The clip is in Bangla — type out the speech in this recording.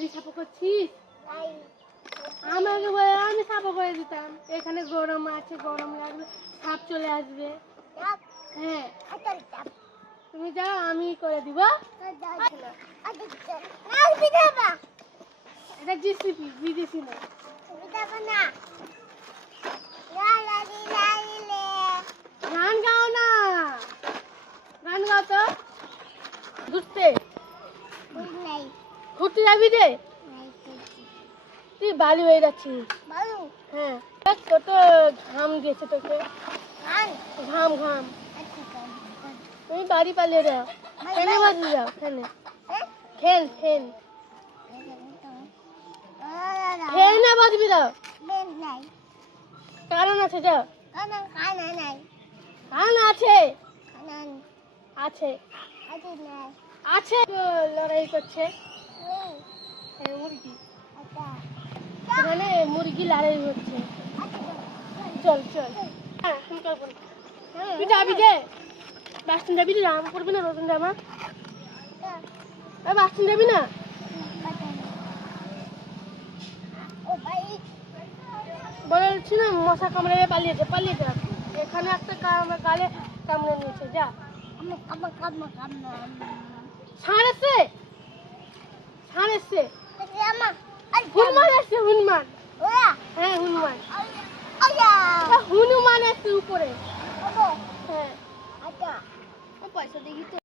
বাড়ি সাফা করছিস আমাকে বলে, আমি সাফা করে দিতাম। এখানে গরম আছে, গরম লাগবে সাপ চলে আসবে। হ্যাঁ। তুমি যাও, আমি করে দিব। এটা জিসিপি, বিদেশি না। গান গাও না। গান গাও তো। ঘুরতে ঘুরতে যাবি রে? তুই বালি হয়ে যাচ্ছিস। হ্যাঁ। তো ঘাম গেছে তোকে। ঘাম? ঘাম তুমি বাড়ি পালিয়ে যাও। ফেনে বাজি যাও ফেনে ফেন ফেন ফেনে বাজবি দাও কারণ আছে যাও কারণ আছে। আছে। আছে। লড়াই করছে। মুরগি। এখানে মুরগি লড়াই হচ্ছে। চল চল। হ্যাঁ করব তুই যাবি যে বাসন যাবি রাম করবি না রতন জামা বাসন যাবি না? বলছি না মশা কামড়ে পালিয়েছে পালিয়েছে এখানে একটা গালে কামড়ে নিয়েছে যা। ষাঁড় এসছে ষাঁড় এসছে হনুমান আসছে হনুমান। হ্যাঁ হনুমান। হনুমান আসছে উপরে। হ্যাঁ। পয়সা দেখি তো।